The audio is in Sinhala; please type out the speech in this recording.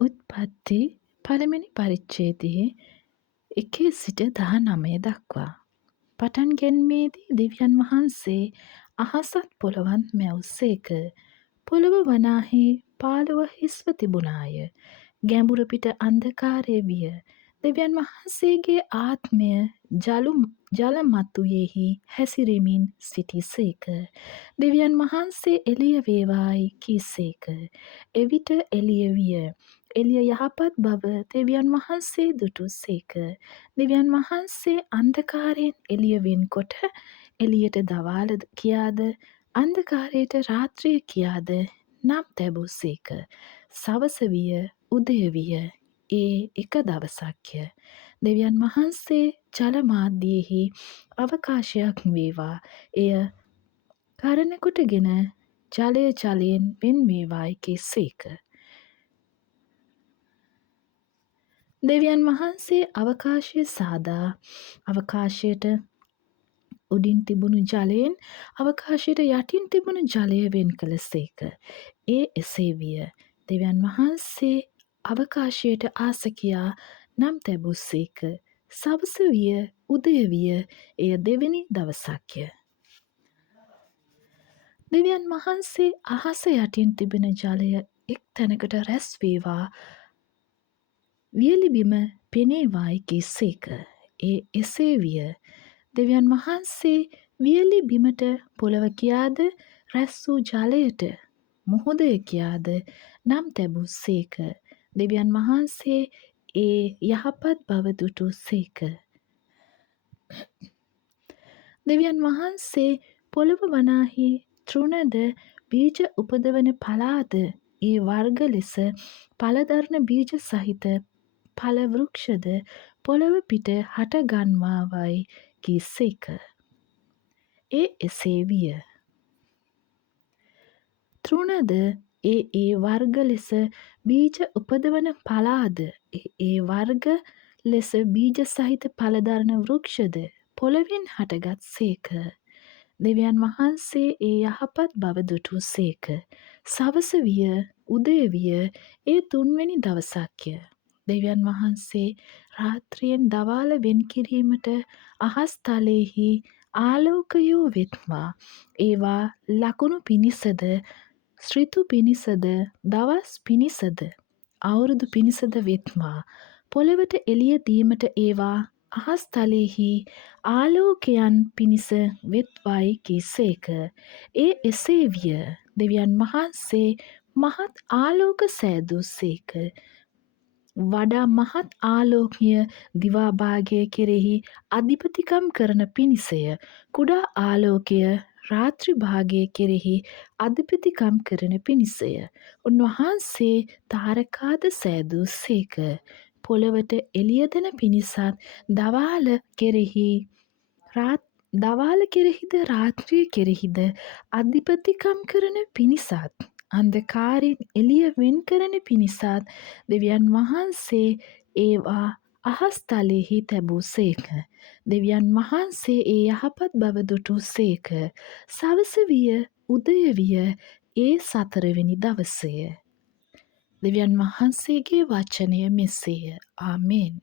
උත්පත්ති පළමුවෙනි පරිච්ඡේදයේ 1 සිට 19 දක්වා. පටන් ගැන්මේදී දෙවියන් වහන්සේ අහසත් පොළොවත් මැවුසේක. පොළොව වනාහි පාළුව හිස්ව තිබුණාය. ගැඹුර පිට අන්ධකාරය විය. දෙවියන් වහන්සේගේ ආත්මය ජල මතුයෙහි හැසිරෙමින් සිටිසේක. දෙවියන් වහන්සේ එළිය වේවායි කීසේක. එවිට එළිය විය. එළිය යහපත් බව දෙවියන් වහන්සේ දුටුසේක. දෙවියන් වහන්සේ අන්ධකාරයෙන් එළිය වෙන්කොට එළියට දවාල කියාද අන්ධකාරයට රාත්‍රිය කියාද නම් තැබූසේක. සවස විය උදය විය. ඒ එක දවසක්ය. දෙවියන් වහන්සේ ජල මාධ්‍යයෙහි අවකාශයක් වේවා. එය කරණකොටගෙන ජලය ජලයෙන් වෙන් වේවායි කීසේක. දෙවියන් වහන්සේ අවකාශය සාදා අවකාශයට උඩින් තිබුණු ජලයෙන් අවකාශයට යටින් තිබුණු ජලය වෙන් කළසේක. ඒ එසේ විය. දෙවියන් වහන්සේ අවකාශයට ආස කියා නම් තැබූසේක. සවස විය උදය විය. එය දෙවැනි දවසක්ය. දෙවියන් වහන්සේ අහස යටින් තිබෙන ජලය එක් තැනකට රැස් වේවා වියලි බිම පෙනේවායි කීසේක. ඒ එසේ විය. දෙවියන් වහන්සේ වියලි බිමට පොළව කියාද රැස් වූ ජලයට මුහුදය කියාද නම් තැබූසේක. දෙවියන් වහන්සේ ඒ යහපත් බව දුටුසේක. දෙවියන් වහන්සේ පොළව වනාහි තෘණද බීජ උපදවන පලාද ඒ වර්ග ලෙස පලදරන බීජ සහිත ඵල වෘක්ෂද පොළව පිට හටගන්වාවයි කීසේක. ඒ එසේ විය. තෘණද ඒ වර්ග ලෙස බීජ උපදවන පලාද ඒ වර්ග ලෙස බීජ සහිත පලදරන වෘක්ෂද පොළොවෙන් හටගත් සේක. දෙවියන් වහන්සේ ඒ යහපත් බව දුටුසේක. සවස විය උදය විය. ඒ තුන්වෙනි දවසක්ය. දෙවියන් වහන්සේ රාත්‍රියෙන් දවාල වෙන් කිරීමට අහස් තලයෙහි ආලෝකයෝ වෙත්වා. ඒවා ලකුණු පිණිසද ඍතු පිණිසද දවස් පිණිසද අවුරුදු පිණිසද වෙත්වා. පොළවට එළිය දීමට ඒවා අහස් තලයෙහි ආලෝකයන් පිණිස වෙත්වායි කීසේක. ඒ එසේ විය. දෙවියන් වහන්සේ මහත් ආලෝක සෑදූසේක. වඩා මහත් ආලෝකය දිවා භාගය කෙරෙහි අධිපතිකම් කරන පිණිසය. කුඩා ආලෝකය රාත්‍රී භාගය කෙරෙහි අධිපතිකම් කරන පිණිසය. උන්වහන්සේ තාරකාද සෑදූසේක. පොළවට එළිය දෙන පිණිසත් දවාල කෙරෙහිද රාත්‍රිය කෙරෙහිද අධිපතිකම් කරන පිණිසත් අන්ධකාරයෙන් එළිය වෙන් කරන පිණිසත් දෙවියන් වහන්සේ ඒවා අහස් තලයෙහි තැබූසේක. දෙවියන් වහන්සේ ඒ යහපත් බව දුටුසේක. සවස විය උදය විය. ඒ 4 වෙනි දවසය. දෙවියන් වහන්සේගේ වචනය මෙසේය. ආමේන්.